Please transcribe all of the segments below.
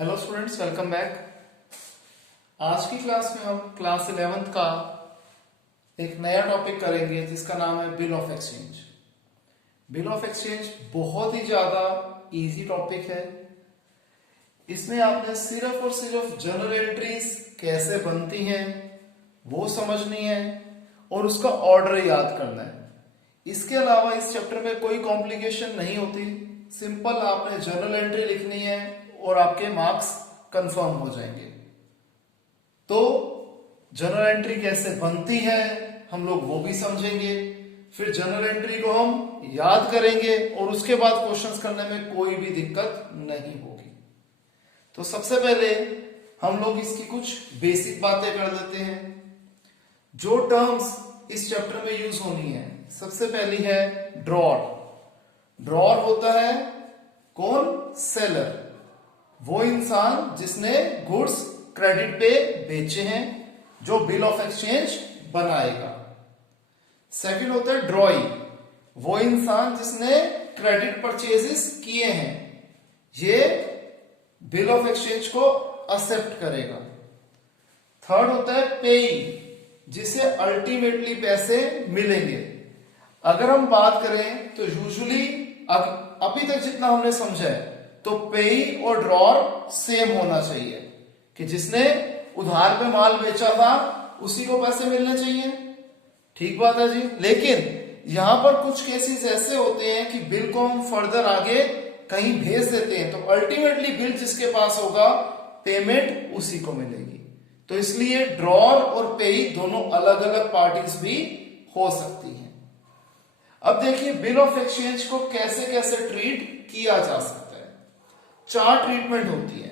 Hello students, welcome back. आज की class में हम क्लास 11th का एक नया टॉपिक करेंगे जिसका नाम है bill of exchange. Bill of exchange बहुत ही ज्यादा इजी टॉपिक है। इसमें आपने सिर्फ और सिर्फ जर्नल एंट्रीज कैसे बनती हैं वो समझनी है और उसका ऑर्डर याद करना है। इसके अलावा इस चैप्टर में कोई कॉम्प्लिकेशन नहीं होती। सिंपल आपने जर्नल एंट्री लिखनी है और आपके मार्क्स कंफर्म हो जाएंगे। तो जर्नल एंट्री कैसे बनती है हम लोग वो भी समझेंगे, फिर जर्नल एंट्री को हम याद करेंगे और उसके बाद क्वेश्चंस करने में कोई भी दिक्कत नहीं होगी। तो सबसे पहले हम लोग इसकी कुछ बेसिक बातें कर देते हैं। जो टर्म्स इस चैप्टर में यूज होनी है, सबसे पहली है ड्रॉर। ड्रॉर होता है कौन? सेलर, वो इंसान जिसने गुड्स क्रेडिट पे बेचे हैं, जो बिल ऑफ एक्सचेंज बनाएगा। सेकंड होता है ड्रॉई, वो इंसान जिसने क्रेडिट परचेजेस किए हैं, ये बिल ऑफ एक्सचेंज को एक्सेप्ट करेगा। थर्ड होता है पेई, जिसे अल्टीमेटली पैसे मिलेंगे। अगर हम बात करें तो यूजुअली अभी तक जितना हमने समझा है तो पेई और ड्रॉर सेम होना चाहिए कि जिसने उधार पे माल बेचा था उसी को पैसे मिलने चाहिए। ठीक बात है जी। लेकिन यहां पर कुछ केसेस ऐसे होते हैं कि बिल को हम फर्दर आगे कहीं भेज देते हैं, तो अल्टीमेटली बिल जिसके पास होगा पेमेंट उसी को मिलेगी। तो इसलिए ड्रॉर और पेई दोनों अलग अलग पार्टीज भी हो सकती हैं। अब देखिए बिल ऑफ एक्सचेंज को कैसे कैसे ट्रीट किया जा सकता है। 4 ट्रीटमेंट होती है।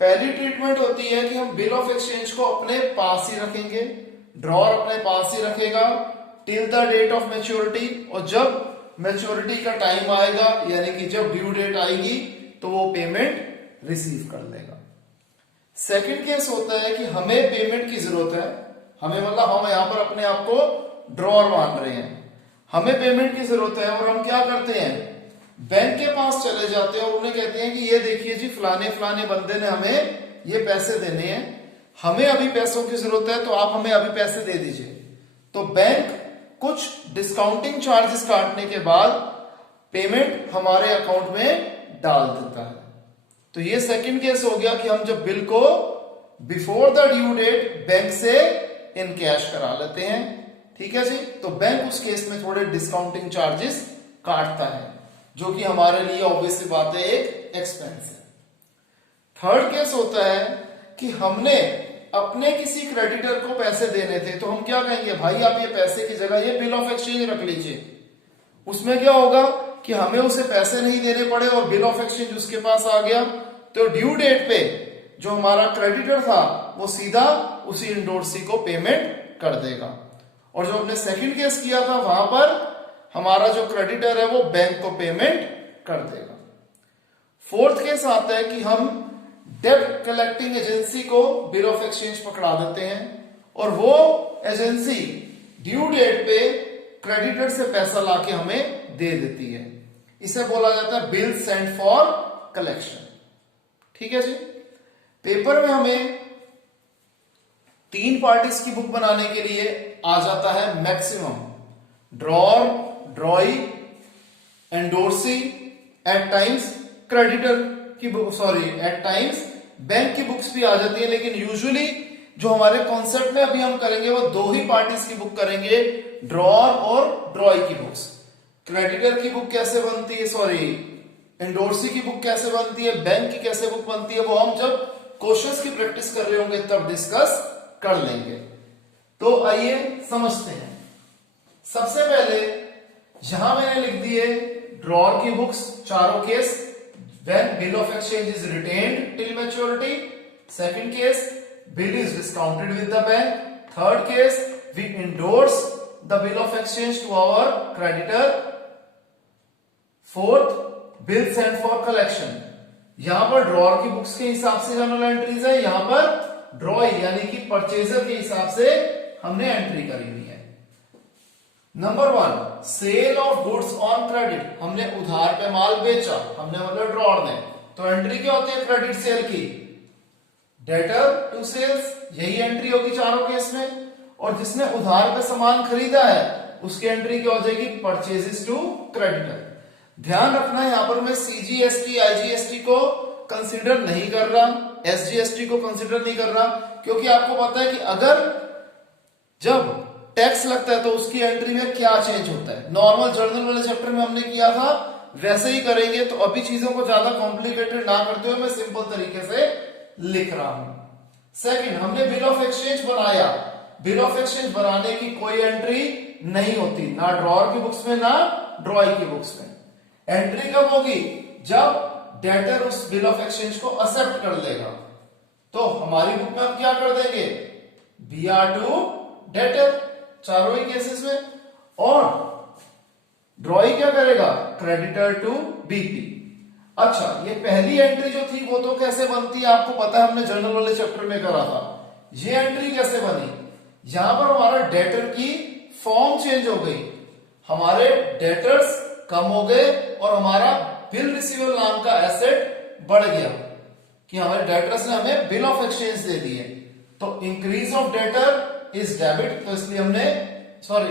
पहली ट्रीटमेंट होती है कि हम बिल ऑफ एक्सचेंज को अपने पास ही रखेंगे, ड्रॉर अपने पास ही रखेगा till the date of maturity, और जब मैच्योरिटी का टाइम आएगा यानी कि जब ड्यू डेट आएगी तो वो पेमेंट रिसीव कर लेगा। सेकंड केस होता है कि हमें पेमेंट की जरूरत है, हमें मतलब हम यहां पर अपने आप को ड्रॉर मान रहे हैं, हमें पेमेंट की जरूरत है और हम क्या करते हैं, बैंक के पास चले जाते हैं और उन्हें कहते हैं कि ये देखिए जी फलाने फलाने बंदे ने हमें ये पैसे देने हैं, हमें अभी पैसों की जरूरत है तो आप हमें अभी पैसे दे दीजिए। तो बैंक कुछ डिस्काउंटिंग चार्जेस काटने के बाद पेमेंट हमारे अकाउंट में डाल देता है। तो ये सेकंड केस हो गया कि हम जब बिल को before the due date bank से इन कैश करा लेते हैं। ठीक है जी। तो बैंक उस केस में थोड़े डिस्काउंटिंग चार्जेस काटता है, जो कि हमारे लिए ऑब्वियसली बात है एक एक्सपेंस है। थर्ड केस होता है कि हमने अपने किसी क्रेडिटर को पैसे देने थे, तो हम क्या कहेंगे, भाई आप ये पैसे की जगह ये बिल ऑफ एक्सचेंज रख लीजिए। उसमें क्या होगा कि हमें उसे पैसे नहीं देने पड़े और बिल ऑफ एक्सचेंज उसके पास आ गया, तो ड्यू डेट पे जो हमारा क्रेडिटर था वो सीधा उसी इंडोर्सी को पेमेंट कर देगा। और जो हमने सेकंड केस किया था वहां पर हमारा जो क्रेडिटर है वो बैंक को पेमेंट कर देगा। फोर्थ केस आता है कि हम डेब्ट कलेक्टिंग एजेंसी को बिल ऑफ एक्सचेंज पकड़ा देते हैं और वो एजेंसी ड्यू डेट पे क्रेडिटर से पैसा लाके हमें दे देती है। इसे बोला जाता है बिल सेंट फॉर कलेक्शन। ठीक है जी। पेपर में हमें 3 पार्टीज की बुक बनाने के लिए आ जाता है maximum, drawer, drawee, endorsee, at times creditor की बुक, एट टाइम्स बैंक की बुक्स भी आ जाती है। लेकिन यूजुअली जो हमारे कॉन्सेप्ट में अभी हम करेंगे वो 2 ही पार्टीज की बुक करेंगे, ड्रॉर और ड्रॉई की बुक्स। क्रेडिटर की बुक कैसे बनती है, एंडोर्सी की बुक कैसे बनती है, बैंक की कैसे बुक बनती है, वो हम जब क्वेश्चंस की प्रैक्टिस कर रहे होंगे तब डिस्कस कर लेंगे। तो आइए समझते हैं। सबसे पहले यहां मैंने लिख दिए ड्रॉर की बुक्स, चारों case, when bill of exchange is retained till maturity, second case bill is discounted with the bank, third case we endorse the bill of exchange to our creditor, fourth bill sent for collection। यहां पर drawer की books के हिसाब से journal entries है, यहां पर ड्रॉई यानी कि परचेजर के हिसाब से हमने एंट्री करी हुई है। Number 1, sale of goods on credit, हमने उधार पे माल बेचा, हमने मतलब ड्रॉर ने, तो एंट्री क्या होती है क्रेडिट सेल की? डेटर टू सेल्स, यही एंट्री होगी चारों केस में। और जिसने उधार पे सामान खरीदा है उसकी एंट्री क्या हो जाएगी? Purchases to creditor. ध्यान रखना है यहां पर मैं सीजीएसटी आईजीएसटी को कंसीडर नहीं कर रहा, एसजीएसटी को कंसीडर नहीं कर रहा, क्योंकि आपको पता है कि अगर जब टैक्स लगता है तो उसकी एंट्री में क्या चेंज होता है। नॉर्मल जर्नल वाले चैप्टर में हमने किया था वैसे ही करेंगे, तो अभी चीजों को ज्यादा कॉम्प्लिकेटेड ना करते हुए मैं सिंपल तरीके से लिख रहा हूं। सेकंड, हमने बिल ऑफ एक्सचेंज बनाया। बिल ऑफ एक्सचेंज बनाने की कोई एंट्री नहीं होती, ना ड्रॉअर की बुक्स में ना ड्रॉई की बुक्स में। एंट्री कब होगी? जब डेटर उस बिल ऑफ एक्सचेंज को एक्सेप्ट कर लेगा। तो हमारी बुक में हम क्या कर देंगे? बीआर टू डेटर, चारों ही केसेस में। और ड्रॉई क्या करेगा? Creditor to BP. अच्छा, ये पहली एंट्री जो थी वो तो कैसे बनती है आपको पता है, हमने जर्नल वाले चैप्टर में करा था। ये एंट्री कैसे बनी? यहां पर हमारा डेटर की फॉर्म चेंज हो गई, हमारे डेटर्स कम हो गए और हमारा बिल रिसीवेबल नाम का एसेट बढ़ गया कि हमारे डेटर्स ने हमें बिल ऑफ एक्सचेंज दे दिए। तो increase of debtor is debit, तो इसलिए हमने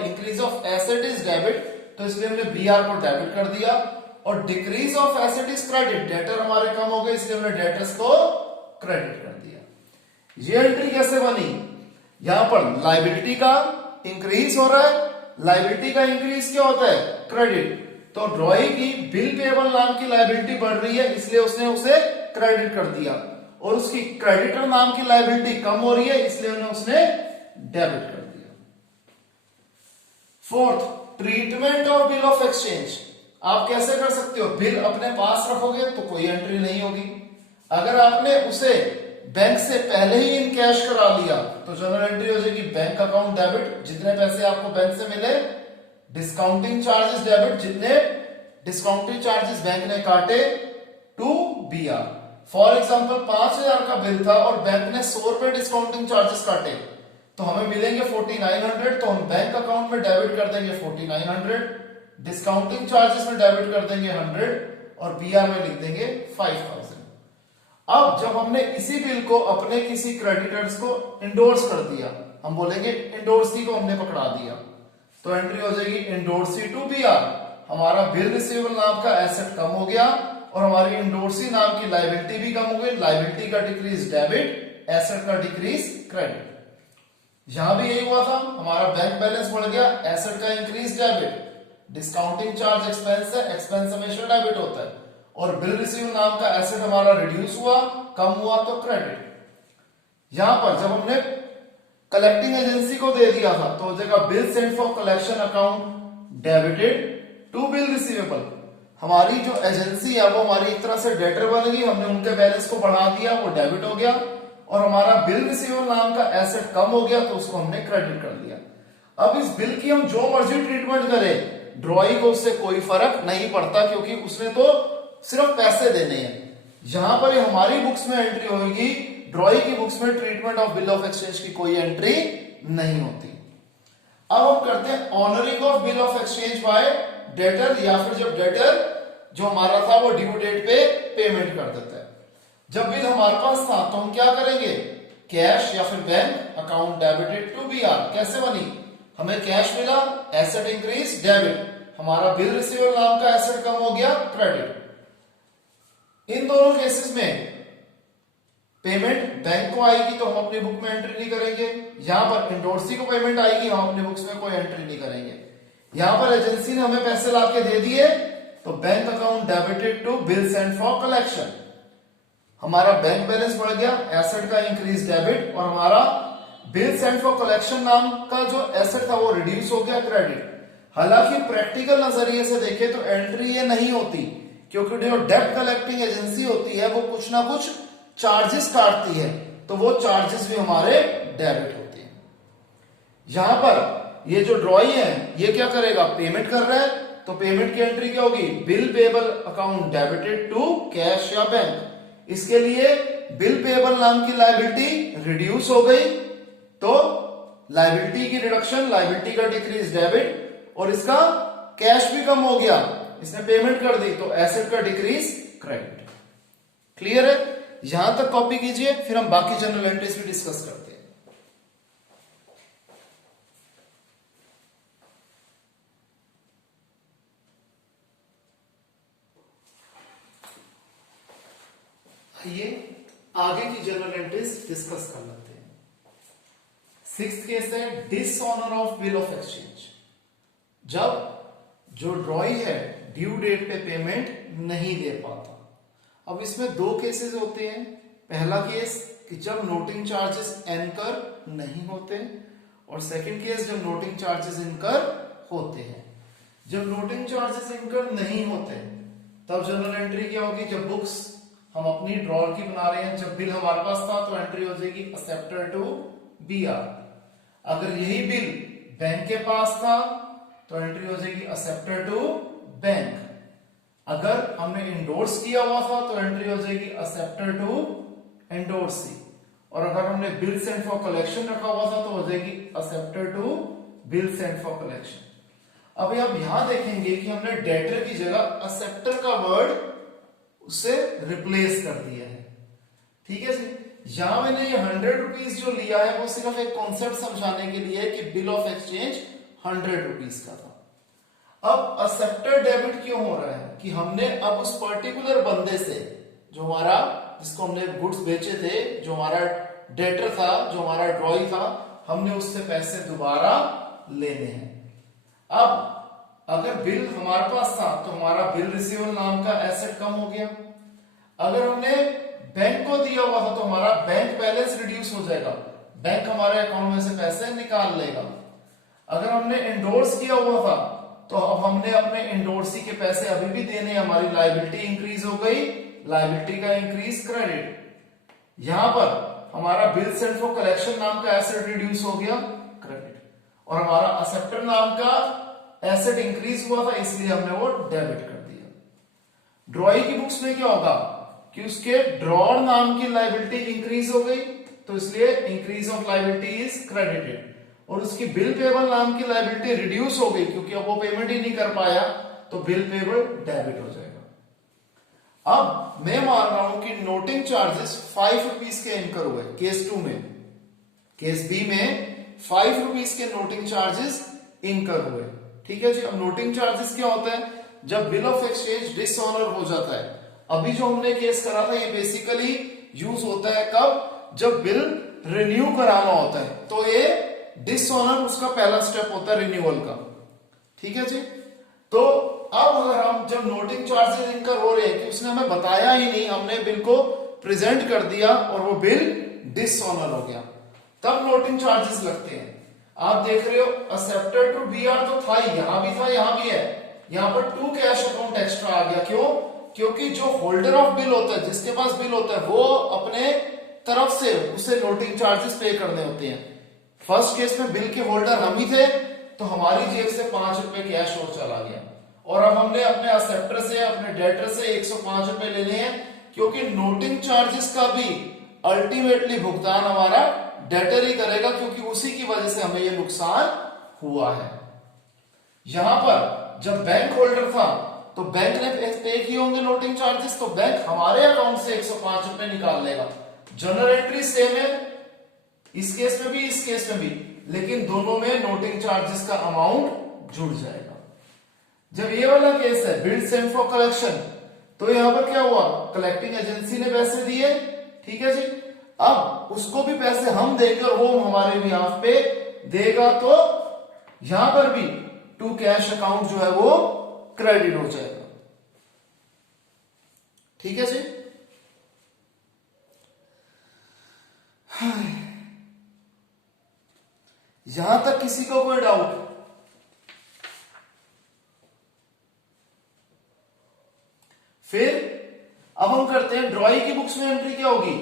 increase of asset is debit, तो इसलिए हमने बीआर को डेबिट कर दिया। और decrease of asset is credit, debtor हमारे कम हो गए इसलिए हमने डेटर्स को क्रेडिट कर दिया। ये एंट्री कैसे बनी? यहां पर लायबिलिटी का इंक्रीज हो रहा है, लायबिलिटी का इंक्रीज क्या होता है? क्रेडिट। तो ड्रॉई की बिल पेएबल नाम की लायबिलिटी बढ़ रही है इसलिए उसने उसे क्रेडिट कर दिया, और उसकी क्रेडिटर नाम की लायबिलिटी कम हो रही है इसलिए उसने डेबिट कर दिया। Fourth, treatment of bill of exchange. आप कैसे कर सकते हो? बिल अपने पास रखोगे तो कोई एंट्री नहीं होगी। अगर आपने उसे बैंक से पहले ही इन कैश करा लिया तो जनरल एंट्री हो जाएगी बैंक अकाउंट डेबिट, जितने पैसे आपको बैंक से मिले, डिस्काउंटिंग चार्जेस डेबिट, जितने डिस्काउंटिंग चार्जेस बैंक ने काटे, टू बीआर। फॉर एग्जांपल 5000 का बिल था और बैंक ने 100 रुपए डिस्काउंटिंग चार्जेस काटे तो हमें मिलेंगे 4900, तो हम बैंक अकाउंट में डेबिट कर देंगे 4900, डिस्काउंटिंग चार्जेस में डेबिट कर देंगे 100 और बीआर में लिख देंगे 5000। अब जब हमने इसी बिल को अपने किसी क्रेडिटर्स को इंडोर्स कर दिया, हम बोलेंगे इंडोर्सी को हमने पकड़ा दिया, तो एंट्री हो जाएगी इंडोर्सी टू बीआर। हमारा बिल रिसीवेबल नाम का एसेट कम हो गया और हमारी इंडोर्सी नाम की लायबिलिटी भी कम हो गई। लायबिलिटी का डिक्रीज डेबिट, एसेट का डिक्रीज क्रेडिट। यहां भी यही हुआ था, हमारा बैंक बैलेंस बढ़ गया, एसेट का increase debit, discounting charge expense है, एक्सपेंस हमेशा डेबिट होता है, और बिल रिसीव नाम का एसेट हमारा रिड्यूस हुआ, कम हुआ तो क्रेडिट। यहां पर जब हमने कलेक्टिंग एजेंसी को दे दिया था तो हो जाएगा bill sent for collection account debited to bill receivable. हमारी जो एजेंसी है वो हमारी एक तरह से डेटर बन गई, हमने उनके बैलेंस को बढ़ा दिया, वो डेबिट हो गया, और हमारा बिल रिसीवेबल नाम का एसेट कम हो गया तो उसको हमने क्रेडिट कर दिया। अब इस बिल की हम जो मर्जी ट्रीटमेंट करें, ड्रॉई को उससे कोई फर्क नहीं पड़ता क्योंकि उसने तो सिर्फ पैसे देने हैं। यहां पर हमारी बुक्स में एंट्री होगी, ड्रॉई की बुक्स में treatment of bill of exchange की कोई एंट्री नहीं होती। अब हम करते हैं honouring of bill of exchange bye debtor, या फिर जब डेटर जो हमारा था वो ड्यू डेट पे पेमेंट कर देता है। जब बिल हमारे पास था तो हम क्या करेंगे? कैश या फिर bank account debited to BR. कैसे बनी? हमें कैश मिला, एसेट इंक्रीज डेबिट, हमारा बिल रिसीवेबल नाम का एसेट कम हो गया, क्रेडिट। इन दोनों केसेस में पेमेंट बैंक को आएगी तो हम अपनी बुक में एंट्री नहीं करेंगे, यहां पर इंडोर्सी को पेमेंट आएगी, हम अपनी बुक्स में कोई एंट्री नहीं करेंगे। यहां पर एजेंसी ने हमें पैसे लाके दे दिए तो bank account debited to bill sent for collection, हमारा बैंक बैलेंस बढ़ गया, एसेट का इंक्रीज डेबिट, और हमारा बिल सेंट फॉर कलेक्शन नाम का जो एसेट था वो रिड्यूस हो गया, क्रेडिट। हालांकि प्रैक्टिकल नजरिए से देखें तो एंट्री ये नहीं होती क्योंकि जो डेब्ट कलेक्टिंग एजेंसी होती है वो कुछ ना कुछ चार्जेस काटती है, तो वो चार्जेस भी हमारे डेबिट होते हैं। यहां पर ये जो ड्रॉई है ये क्या करेगा? पेमेंट कर रहा है, तो पेमेंट की एंट्री क्या होगी? Bill payable account debited to cash या बैंक। इसके लिए बिल पेएबल नाम की लायबिलिटी रिड्यूस हो गई, तो लायबिलिटी की रिडक्शन, लायबिलिटी का डिक्रीज डेबिट, और इसका कैश भी कम हो गया, इसने पेमेंट कर दी तो एसेट का डिक्रीज क्रेडिट। क्लियर है? यहां तक कॉपी कीजिए, फिर हम बाकी जनरल एंट्रीज भी डिस्कस करते हैं। आइए आगे की जनरल एंट्रीज डिस्कस कर लेते हैं। सिक्स्थ केस है dishonour of bill of exchange. जब जो ड्रॉई है ड्यू डेट पे पेमेंट नहीं दे पाता। अब इसमें दो केसेस होते हैं। पहला केस कि जब नोटिंग चार्जेस इनकर नहीं होते, और सेकंड केस जब नोटिंग चार्जेस इनकर होते हैं। जब नोटिंग चार्जेस इनकर नहीं होते तब जनरल एंट्री क्या होगी? जब बुक्स हम अपनी ड्रॉर की बना रहे हैं, जब बिल हमारे पास था तो एंट्री हो जाएगी एक्सेप्टर टू बीआर। अगर यही बिल बैंक के पास था तो एंट्री हो जाएगी एक्सेप्टर टू बैंक। अगर हमने इंडोर्स किया हुआ था तो एंट्री हो जाएगी एक्सेप्टर टू एंडोर्सी। और अगर हमने बिल सेंट फॉर कलेक्शन रखा हुआ था तो हो जाएगी acceptor to bill sent for collection. अभी आप यहां देखेंगे कि हमने डेटर की जगह एक्सेप्टर का वर्ड उससे रिप्लेस कर दिया है। ठीक है जी। यहां मैंने ये 100 रुपीज जो लिया है वो सिर्फ एक कॉन्सेप्ट समझाने के लिए कि बिल ऑफ एक्सचेंज 100 रुपीज का था। अब एक्सेप्टर डेबिट क्यों हो रहा है? कि हमने अब उस पर्टिकुलर बंदे से जो हमारा, जिसको हमने गुड्स बेचे थे, जो हमारा डेटर था, जो हमारा ड्रॉई था, हमने उससे पैसे दोबारा लेने हैं। अब अगर बिल हमारे पास था तो हमारा बिल रिसीवेबल नाम का एसेट कम हो गया। अगर हमने बैंक को दिया हुआ था तो हमारा बैंक बैलेंस रिड्यूस हो जाएगा, बैंक हमारे अकाउंट में से पैसे निकाल लेगा। अगर हमने एंडोर्स किया हुआ था तो अब हमने अपने एंडोर्सी के पैसे अभी भी देने, हमारी लायबिलिटी इंक्रीज हो गई, लायबिलिटी का इंक्रीज क्रेडिट। यहां पर हमारा बिल सेंट फॉर कलेक्शन नाम का एसेट रिड्यूस हो गया, क्रेडिट। और हमारा एक्सेप्टर नाम का एसेट इंक्रीज हुआ था इसलिए हमने वो डेबिट कर दिया। ड्रॉई की बुक्स में क्या होगा कि उसके ड्रॉर नाम की लायबिलिटी इंक्रीज हो गई तो इसलिए increase of liability is credited, और उसकी बिल पेबल नाम की लायबिलिटी रिड्यूस हो गई क्योंकि अब वो पेमेंट ही नहीं कर पाया तो बिल पेबल डेबिट हो जाएगा। अब मैं मान रहा हूं कि नोटिंग चार्जेस 5 रुपीज के इनकर हुए केस 2 में। केस बी में 5 रुपीज के नोटिंग चार्जेस इनकर हुए। ठीक है जी। अब नोटिंग चार्जेस क्या होता है? जब बिल ऑफ एक्सचेंज डिसऑनर हो जाता है। अभी जो हमने केस करा था ये बेसिकली यूज होता है कब? जब बिल रिन्यू कराना होता है तो ये डिसऑनर उसका पहला स्टेप होता है रिन्यूअल का। ठीक है जी। तो अब अगर हम जब नोटिंग चार्जेस इनकर हो रहे हैं कि उसने हमें बताया ही नहीं, हमने बिल को प्रेजेंट कर दिया और वो बिल डिसऑनर हो गया, तब नोटिंग चार्जेस लगते हैं। आप देख रहे हो एक्सेप्टर टू बीआर तो था ही, यहां भी था, यहां भी है। यहां पर टू कैश अकाउंट एक्स्ट्रा आ गया। क्यों? क्योंकि जो होल्डर ऑफ बिल होता है, जिसके पास बिल होता है, वो अपने तरफ से उसे नोटिंग चार्जेस पे करने होते हैं। फर्स्ट केस में बिल के होल्डर हम ही थे तो हमारी जेब से 5 रुपए कैश और चला गया, और अब हमने अपने एक्सेप्टर से, अपने डेटर से 105 रुपए लेने हैं क्योंकि नोटिंग चार्जेस का भी अल्टीमेटली भुगतान हमारा डेटर ही करेगा क्योंकि उसी की वजह से हमें यह नुकसान हुआ है। यहां पर जब बैंक होल्डर था तो बैंक ने पे किए होंगे नोटिंग चार्जेस, तो बैंक हमारे अकाउंट से 105 रुपए निकाल लेगा। जनरल एंट्री सेम है इस केस में भी, इस केस में भी, लेकिन दोनों में नोटिंग चार्जेस का अमाउंट जुड़ जाएगा। जब ये वाला केस है बिल सेंट फॉर कलेक्शन, तो यहां पर क्या हुआ? कलेक्टिंग एजेंसी ने पैसे दिए, ठीक है जी। अब उसको भी पैसे हम देंगे और वो हमारे बिहाफ पे देगा, तो यहां पर भी टू कैश अकाउंट जो है वो क्रेडिट हो जाएगा। ठीक है जी। यहां तक किसी को कोई डाउट? फिर अब हम करते हैं ड्रॉई की बुक्स में एंट्री क्या होगी?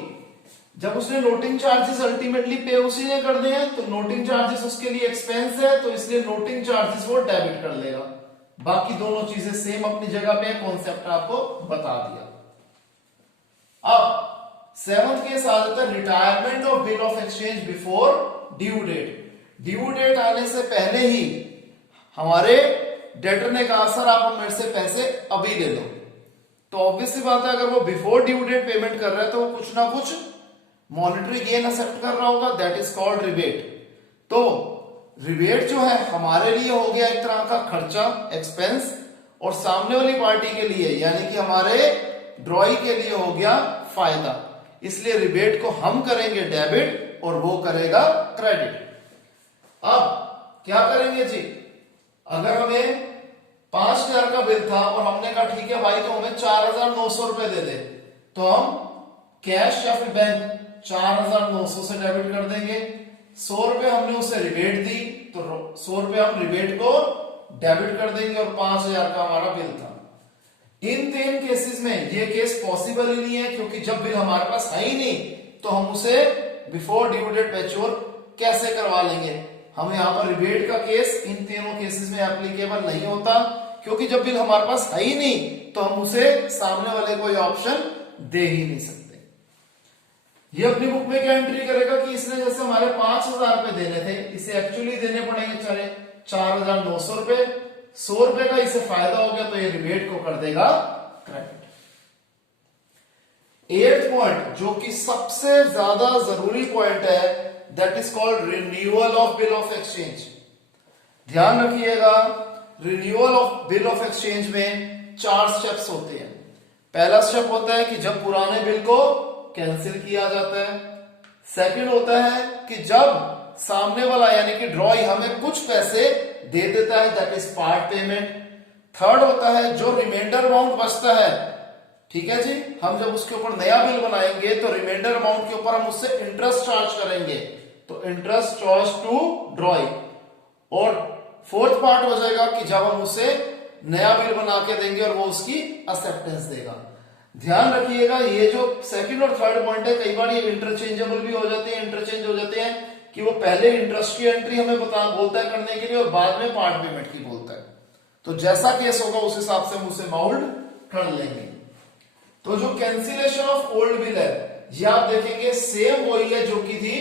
जब उसने नोटिंग चार्जेस अल्टीमेटली पे उसी ने करने हैं तो नोटिंग चार्जेस उसके लिए एक्सपेंस है, तो इसलिए नोटिंग चार्जेस वो डेबिट कर लेगा। बाकी दोनों चीजें सेम अपनी जगह पे, कॉन्सेप्ट आपको बता दिया। अब 7th केस आ जाता है retirement of bill of exchange before due date. Due date आने से पहले ही हमारे डेटर ने कहा सर आप मेरे से पैसे अभी ले लो, तो ऑब्वियसली बात है, अगर वो बिफोर ड्यू डेट पेमेंट कर रहा है तो वो कुछ ना कुछ मॉनेटरी गेन एक्सेप्ट कर रहा होगा, दैट इज कॉल्ड रिबेट। तो रिबेट जो है हमारे लिए हो गया एक तरह का खर्चा, एक्सपेंस, और सामने वाली पार्टी के लिए यानी कि हमारे ड्रॉई के लिए हो गया फायदा। इसलिए रिबेट को हम करेंगे डेबिट और वो करेगा क्रेडिट। अब क्या करेंगे जी, अगर हमें 5,000 का बिल था और हमने कहा ठीक है भाई तो हमें 4,900 रुपए दे दे, तो हम कैश या फिर बैंक 4,900 से डेबिट कर देंगे। 100 रुपए हमने उसे रिबेट दी तो 100 रुपए हम रिबेट को डेबिट कर देंगे और 5,000 का हमारा बिल था। इन 3 केसेस में ये केस पॉसिबल ही नहीं है, क्योंकि जब बिल हमारे पास है ही नहीं तो हम उसे बिफोर ड्यू डेट मैच्योर कैसे करवा लेंगे। हम यहाँ पर रिबेट का केस इन तीनों केसेस में एप्लीकेबल नहीं होता, क्योंकि जब बिल हमारे पास है ही नहीं तो हम उसे सामने वाले को ऑप्शन दे ही नहीं सकते। ये अपनी बुक में क्या एंट्री करेगा कि इसने जैसे हमारे 5,000 रुपए देने थे, इसे एक्चुअली देने पड़ेंगे चले 4,900 रुपए, 100 रुपए का इसे फायदा हो गया तो ये रिबेट को कर देगा क्रेडिट। 8th पॉइंट जो कि सबसे ज्यादा जरूरी पॉइंट है, that is called renewal of bill of exchange. ध्यान रखिएगा, renewal of bill of exchange में 4 स्टेप्स होते हैं। पहला स्टेप होता है कि जब पुराने बिल को कैंसिल किया जाता है। सेकंड होता है कि जब सामने वाला यानी कि ड्रॉई हमें कुछ पैसे दे देता है, that is part payment. Third होता है जो रिमाइंडर अमाउंट बचता है, ठीक है जी, हम जब उसके ऊपर नया बिल बनाएंगे तो रिमाइंडर अमाउंट के ऊपर हम उससे इंटरेस्ट चार्ज करेंगे, तो इंटरेस्ट चार्ज टू ड्रॉई। और फोर्थ पार्ट हो जाएगा कि जब हम उसे नया बिल बना के देंगे और वो उसकी एक्सेप्टेंस देगा। ध्यान रखिएगा, ये जो सेकंड और थर्ड पॉइंट है कई बार ये इंटरचेंजेबल भी हो जाते हैं, इंटरचेंज हो जाते हैं कि वो पहले इंटरेस्ट की एंट्री हमें बोलता है करने के लिए और बाद में पार्ट पेमेंट की बोलता है। तो जैसा केस होगा उस हिसाब से हम उसे माउल्ड कर लेंगे। तो जो कैंसिलेशन ऑफ ओल्ड बिल है ये आप देखेंगे सेम वही है जो की थी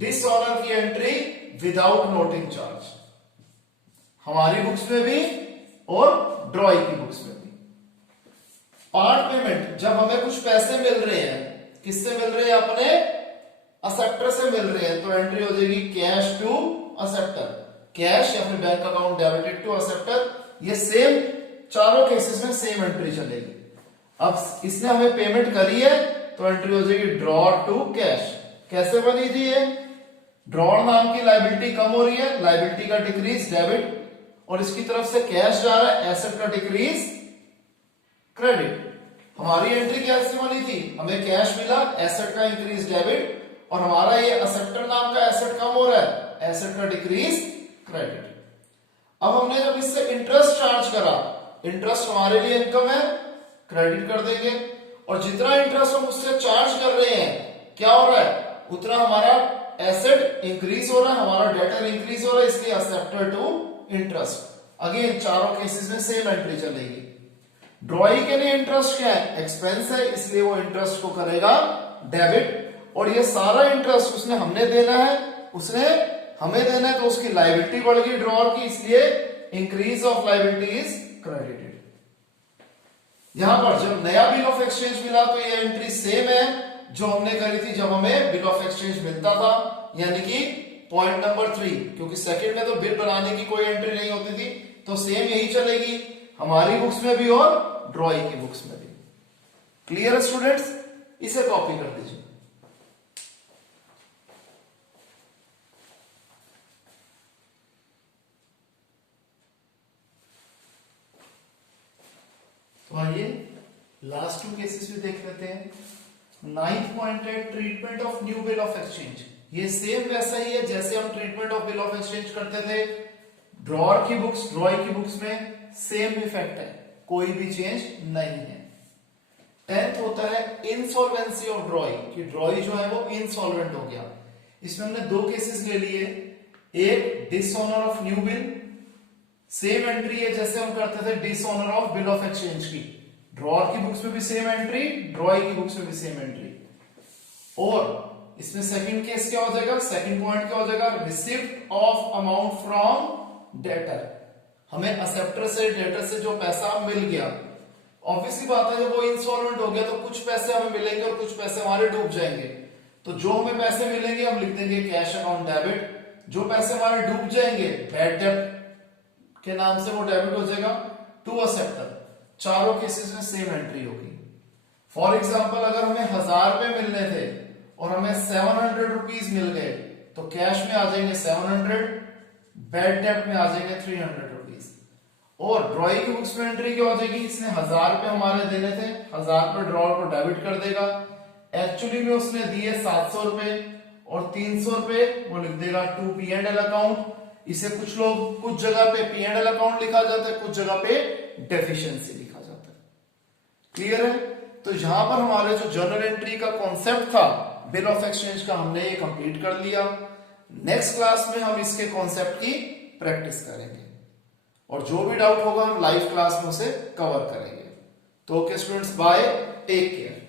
डिसऑनर की एंट्री विदाउट नोटिंग चार्ज, हमारी बुक्स में भी और ड्रॉई की बुक्स में भी। पार्ट पेमेंट जब हमें कुछ पैसे मिल रहे हैं, किससे मिल रहे हैं, अपने असेप्टर से मिल रहे हैं, तो एंट्री हो जाएगी कैश टू असेप्टर, कैश या फिर bank account debited to acceptor. ये सेम चारों केसेस में सेम एंट्री चलेगी। अब इसने हमें पेमेंट करी है तो एंट्री हो जाएगी ड्रॉ टू कैश। कैसे बनी थी ये, ड्रॉ नाम की लायबिलिटी कम हो रही है, लायबिलिटी का डिक्रीज डेबिट, और इसकी तरफ से कैश जा रहा है, एसेट का डिक्रीज क्रेडिट। हमारी एंट्री कैसे बनी थी, हमें कैश मिला, एसेट का इंक्रीज डेबिट, और हमारा ये असेप्टर नाम का एसेट कम हो रहा है, एसेट का डिक्रीज क्रेडिट। अब हमने जब इससे इंटरेस्ट चार्ज करा, इंटरेस्ट हमारे लिए इनकम है, क्रेडिट कर देंगे, और जितना इंटरेस्ट हम उससे चार्ज कर रहे हैं क्या हो रहा है, उतना हमारा एसेट इंक्रीज हो रहा है, हमारा डेटर इंक्रीज हो रहा है, इसलिए असेप्टर टू इंटरेस्ट। अगेन चारों केसेस में सेम एंट्री चलेगी। ड्रॉई के लिए इंटरेस्ट क्या है, एक्सपेंस है, इसलिए वो इंटरेस्ट को करेगा डेबिट, और ये सारा इंटरेस्ट उसने हमने देना है, उसने हमें देना है, तो उसकी लायबिलिटी बढ़ गई ड्रॉअर की, इसलिए increase of liability is credited. यहां पर जब नया बिल ऑफ एक्सचेंज मिला तो ये एंट्री सेम है जो हमने करी थी जब हमें बिल ऑफ एक्सचेंज मिलता था, यानी कि पॉइंट नंबर 3, क्योंकि सेकंड में तो बिल बनाने की कोई एंट्री नहीं होती थी, तो सेम यही चलेगी हमारी बुक्स में भी और ड्रॉई की बुक्स में भी। क्लियर स्टूडेंट्स, इसे कॉपी कर दीजिए। तो आइए लास्ट 2 केसेस भी देख लेते हैं। 9th पॉइंट है treatment of new bill of exchange. ये सेम वैसा ही है जैसे हम treatment of bill of exchange करते थे ड्रॉअर की बुक्स, ड्रॉई की बुक्स में सेम इफेक्ट है, कोई भी चेंज नहीं है। 10th होता है इंसॉल्वेंसी ऑफ ड्रॉई, कि ड्रॉई जो है वो इंसॉल्वेंट हो गया। इसमें हमने 2 केसेस ले लिए, एक dishonour of new bill, same entry है जैसे हम करते थे dishonour of bill of exchange की, ड्रॉअर की बुक्स में भी सेम एंट्री, ड्रॉई की बुक्स में भी सेम एंट्री। और इसमें सेकंड केस क्या हो जाएगा, सेकंड पॉइंट क्या हो जाएगा, receipt of amount from debtor, हमें असेप्टर से डेटर से जो पैसा मिल गया, ऑब्वियसली बात है, जब वो इंसॉल्वेंट हो गया तो कुछ पैसे हमें मिलेंगे और कुछ पैसे हमारे डूब जाएंगे। तो जो हमें पैसे मिलेंगे हम लिख देंगे कैश अकाउंट डेबिट, जो पैसे हमारे डूब जाएंगे बैड डेब्ट के नाम से वो डेबिट हो जाएगा टू अ सेक्टर। चारों केसेस में सेम एंट्री होगी। फॉर एग्जाम्पल अगर हमें 1000 रुपए मिलने थे और हमें 700 रुपीज मिल गए तो कैश में आ जाएंगे 700, बैड डेब्ट में आ जाएंगे 300 रुपीज। और ड्रॉइंग की बुक्स में एंट्री क्या हो जाएगी, इसने 1000 रुपए हमारे देने थे, 1000 रुपए ड्रॉअर को डेबिट कर देगा। एक्चुअली में उसने दिए 700 रुपए और 300 रुपए वो लिख देगा टू P&L अकाउंट। इसे कुछ लोग कुछ जगह पे P&L अकाउंट लिखा जाता है, कुछ जगह पे डेफिशिएंसी लिखा जाता है। क्लियर है? तो यहां पर हमारे जो जर्नल एंट्री का कॉन्सेप्ट था बिल ऑफ एक्सचेंज का, हमने ये कंप्लीट कर लिया। नेक्स्ट क्लास में हम इसके कॉन्सेप्ट की प्रैक्टिस करेंगे और जो भी डाउट होगा हम लाइव क्लास में उसे कवर करेंगे। तो okay students, bye, take care.